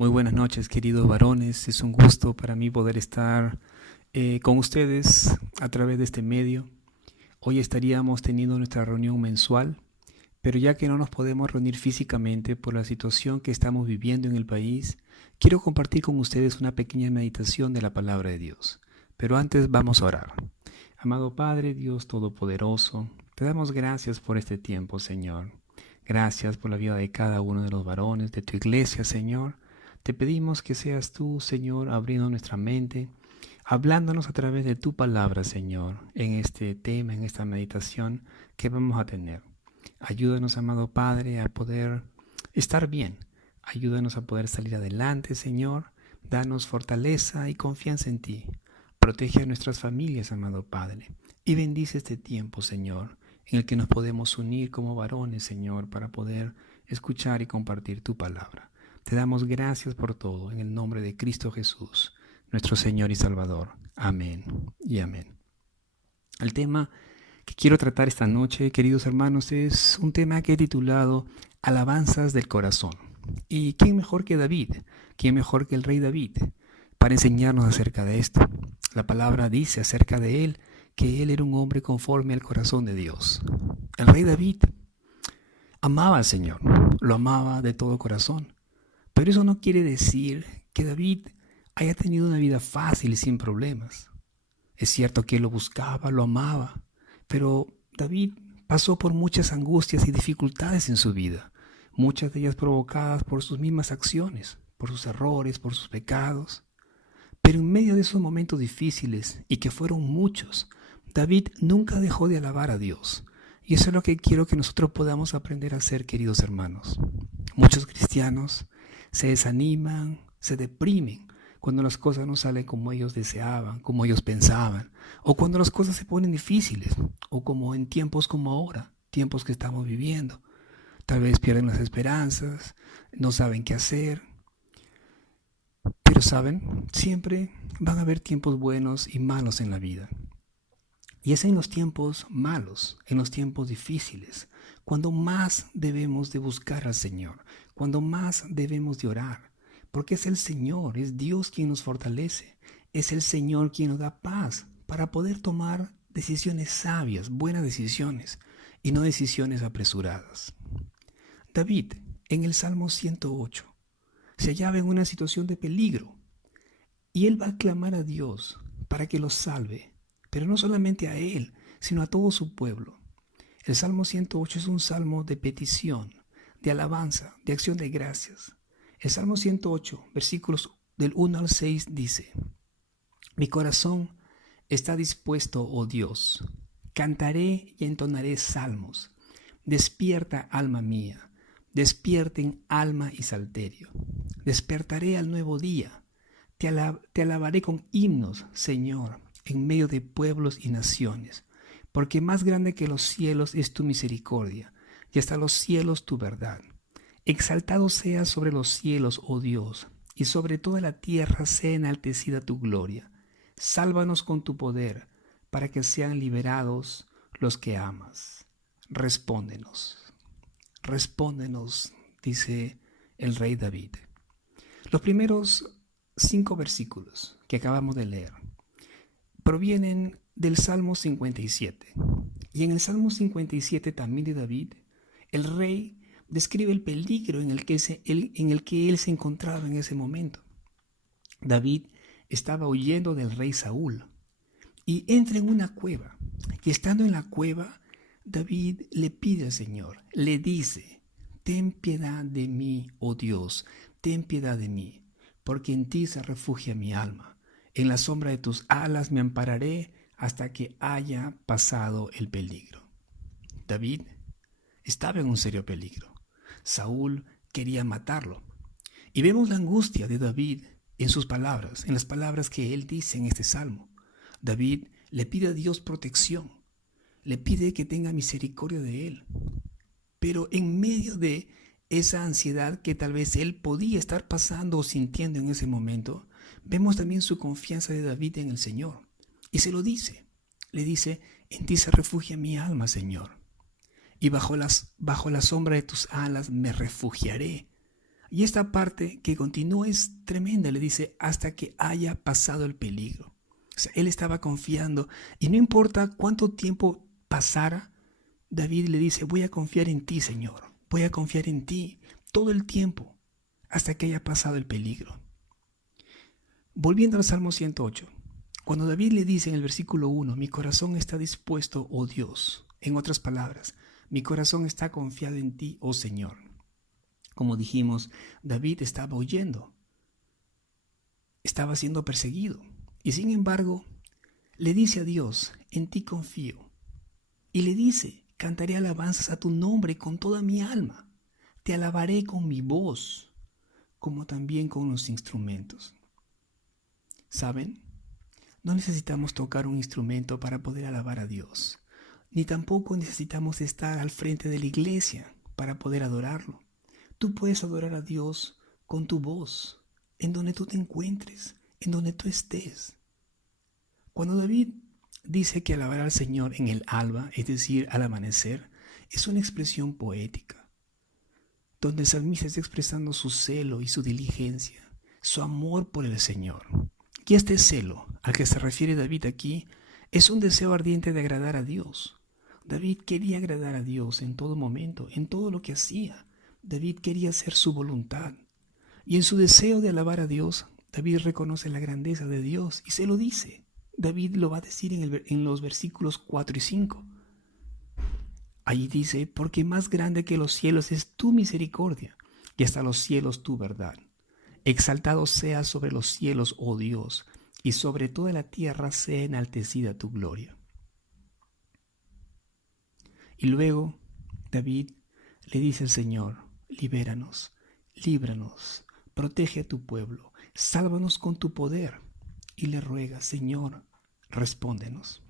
Muy buenas noches, queridos varones. Es un gusto para mí poder estar con ustedes a través de este medio. Hoy estaríamos teniendo nuestra reunión mensual, pero ya que no nos podemos reunir físicamente por la situación que estamos viviendo en el país, quiero compartir con ustedes una pequeña meditación de la palabra de Dios. Pero antes vamos a orar. Amado Padre, Dios Todopoderoso, te damos gracias por este tiempo, Señor. Gracias por la vida de cada uno de los varones de tu iglesia, Señor. Te pedimos que seas tú, Señor, abriendo nuestra mente, hablándonos a través de tu palabra, Señor, en este tema, en esta meditación que vamos a tener. Ayúdanos, amado Padre, a poder estar bien. Ayúdanos a poder salir adelante, Señor. Danos fortaleza y confianza en ti. Protege a nuestras familias, amado Padre, y bendice este tiempo, Señor, en el que nos podemos unir como varones, Señor, para poder escuchar y compartir tu palabra. Te damos gracias por todo, en el nombre de Cristo Jesús, nuestro Señor y Salvador. Amén y amén. El tema que quiero tratar esta noche, queridos hermanos, es un tema que he titulado Alabanzas del Corazón. ¿Y quién mejor que David? ¿Quién mejor que el rey David para enseñarnos acerca de esto? La palabra dice acerca de él que él era un hombre conforme al corazón de Dios. El rey David amaba al Señor, lo amaba de todo corazón. Pero eso no quiere decir que David haya tenido una vida fácil y sin problemas. Es cierto que él lo buscaba, lo amaba, pero David pasó por muchas angustias y dificultades en su vida, muchas de ellas provocadas por sus mismas acciones, por sus errores, por sus pecados. Pero en medio de esos momentos difíciles, y que fueron muchos, David nunca dejó de alabar a Dios. Y eso es lo que quiero que nosotros podamos aprender a hacer, queridos hermanos. Muchos cristianos se desaniman, se deprimen cuando las cosas no salen como ellos deseaban, como ellos pensaban, o cuando las cosas se ponen difíciles, o como en tiempos como ahora, tiempos que estamos viviendo. Tal vez pierden las esperanzas, no saben qué hacer, pero saben, siempre van a haber tiempos buenos y malos en la vida. Y es en los tiempos malos, en los tiempos difíciles, cuando más debemos de buscar al Señor, cuando más debemos de orar, porque es el Señor, es Dios quien nos fortalece, es el Señor quien nos da paz para poder tomar decisiones sabias, buenas decisiones, y no decisiones apresuradas. David, en el Salmo 108, se hallaba en una situación de peligro, y él va a clamar a Dios para que lo salve, pero no solamente a él, sino a todo su pueblo. El Salmo 108 es un salmo de petición, de alabanza, de acción de gracias. El Salmo 108, versículos del 1 al 6 dice: Mi corazón está dispuesto, oh Dios, cantaré y entonaré salmos. Despierta, alma mía, despierten alma y salterio. Despertaré al nuevo día, te alabaré con himnos, Señor, en medio de pueblos y naciones, porque más grande que los cielos es tu misericordia, y hasta los cielos tu verdad. Exaltado seas sobre los cielos, oh Dios, y sobre toda la tierra sea enaltecida tu gloria. Sálvanos con tu poder, para que sean liberados los que amas. Respóndenos, respóndenos, dice el rey David. Los primeros 5 versículos que acabamos de leer provienen del Salmo 57. Y en el Salmo 57 también de David, el rey describe el peligro en el que él se encontraba en ese momento. David estaba huyendo del rey Saúl y entra en una cueva. Y estando en la cueva, David le pide al Señor, le dice: ten piedad de mí, oh Dios, ten piedad de mí, porque en ti se refugia mi alma. En la sombra de tus alas me ampararé hasta que haya pasado el peligro. David estaba en un serio peligro. Saúl quería matarlo. Y vemos la angustia de David en sus palabras, en las palabras que él dice en este salmo. David le pide a Dios protección, le pide que tenga misericordia de él. Pero en medio de esa ansiedad que tal vez él podía estar pasando o sintiendo en ese momento, vemos también su confianza de David en el Señor. Y se lo dice, le dice: en ti se refugia mi alma, Señor. Y bajo la sombra de tus alas me refugiaré Y esta parte que continúa es tremenda, le dice, hasta que haya pasado el peligro. O sea, él estaba confiando y no importa cuánto tiempo pasara, David le dice, voy a confiar en ti, Señor, voy a confiar en ti todo el tiempo hasta que haya pasado el peligro. Volviendo al Salmo 108, cuando David le dice en el versículo 1, mi corazón está dispuesto, oh Dios, en otras palabras, mi corazón está confiado en ti, oh Señor. Como dijimos, David estaba huyendo, estaba siendo perseguido y sin embargo le dice a Dios, en ti confío. Y le dice, cantaré alabanzas a tu nombre con toda mi alma, te alabaré con mi voz, como también con los instrumentos. ¿Saben? No necesitamos tocar un instrumento para poder alabar a Dios, ni tampoco necesitamos estar al frente de la iglesia para poder adorarlo. Tú puedes adorar a Dios con tu voz, en donde tú te encuentres, en donde tú estés. Cuando David dice que alabará al Señor en el alba, es decir, al amanecer, es una expresión poética, donde el salmista está expresando su celo y su diligencia, su amor por el Señor. Y este celo al que se refiere David aquí es un deseo ardiente de agradar a Dios. David quería agradar a Dios en todo momento, en todo lo que hacía. David quería hacer su voluntad. Y en su deseo de alabar a Dios, David reconoce la grandeza de Dios y se lo dice. David lo va a decir en los versículos 4 y 5. Allí dice, porque más grande que los cielos es tu misericordia y hasta los cielos tu verdad. Exaltado sea sobre los cielos, oh Dios, y sobre toda la tierra sea enaltecida tu gloria. Y luego David le dice al Señor, libéranos, líbranos, protege a tu pueblo, sálvanos con tu poder. Y le ruega, Señor, respóndenos.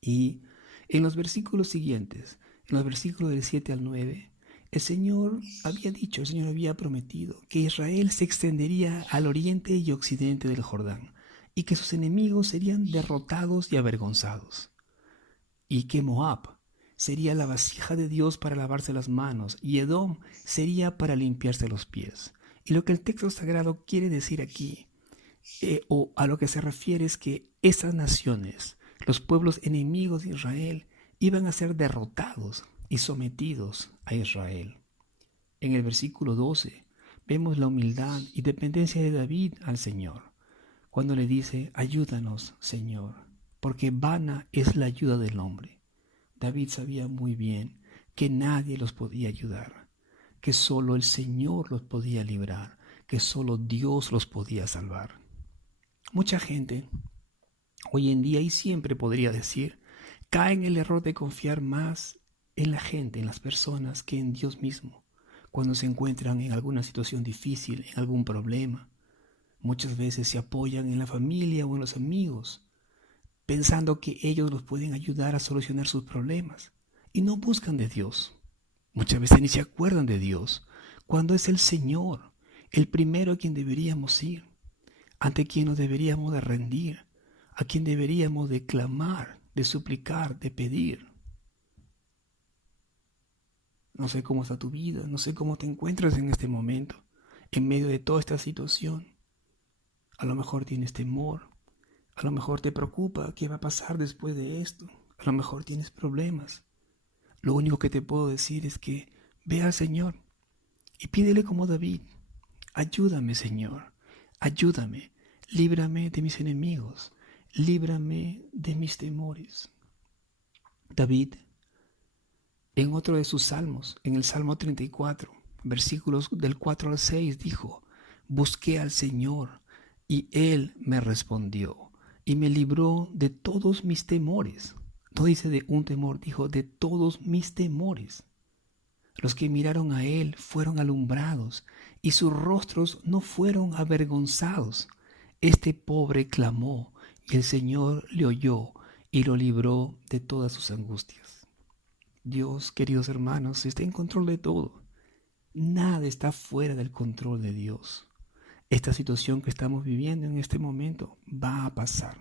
Y en los versículos siguientes, en los versículos del 7 al 9, el Señor había prometido que Israel se extendería al oriente y occidente del Jordán y que sus enemigos serían derrotados y avergonzados. Y que Moab sería la vasija de Dios para lavarse las manos y Edom sería para limpiarse los pies. Y lo que el texto sagrado quiere decir aquí, o a lo que se refiere, es que esas naciones, los pueblos enemigos de Israel, iban a ser derrotados y sometidos a Israel. En el versículo 12 vemos la humildad y dependencia de David al Señor, cuando le dice, ayúdanos, Señor, porque vana es la ayuda del hombre. David sabía muy bien que nadie los podía ayudar, que solo el Señor los podía librar, que solo Dios los podía salvar. Mucha gente hoy en día, y siempre podría decir, cae en el error de confiar más en la gente, en las personas, que en Dios mismo, cuando se encuentran en alguna situación difícil, en algún problema. Muchas veces se apoyan en la familia o en los amigos, pensando que ellos los pueden ayudar a solucionar sus problemas, y no buscan de Dios. Muchas veces ni se acuerdan de Dios, cuando es el Señor, el primero a quien deberíamos ir, ante quien nos deberíamos de rendir, a quien deberíamos de clamar, de suplicar, de pedir. No sé cómo está tu vida, no sé cómo te encuentras en este momento, en medio de toda esta situación. A lo mejor tienes temor, a lo mejor te preocupa qué va a pasar después de esto, a lo mejor tienes problemas. Lo único que te puedo decir es que ve al Señor y pídele como David, ayúdame, Señor, ayúdame, líbrame de mis enemigos, líbrame de mis temores. David, en otro de sus salmos, en el Salmo 34, versículos del 4 al 6, dijo, busqué al Señor y Él me respondió y me libró de todos mis temores. No dice de un temor, dijo de todos mis temores. Los que miraron a Él fueron alumbrados y sus rostros no fueron avergonzados. Este pobre clamó y el Señor le oyó y lo libró de todas sus angustias. Dios, queridos hermanos, está en control de todo. Nada está fuera del control de Dios. Esta situación que estamos viviendo en este momento va a pasar.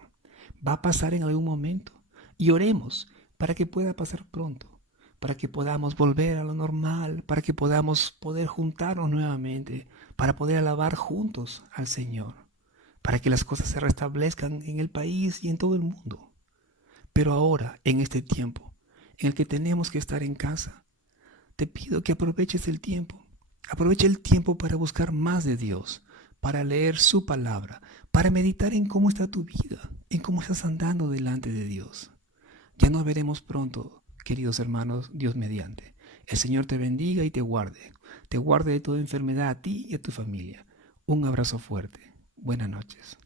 Va a pasar en algún momento. Y oremos para que pueda pasar pronto. para que podamos volver a lo normal, para que podamos poder juntarnos nuevamente, para poder alabar juntos al Señor, para que las cosas se restablezcan en el país y en todo el mundo. Pero ahora, en este tiempo, en el que tenemos que estar en casa, te pido que aproveches el tiempo. Aprovecha el tiempo para buscar más de Dios, para leer su palabra, para meditar en cómo está tu vida, en cómo estás andando delante de Dios. Ya nos veremos pronto, queridos hermanos, Dios mediante. El Señor te bendiga y te guarde de toda enfermedad a ti y a tu familia. Un abrazo fuerte. Buenas noches.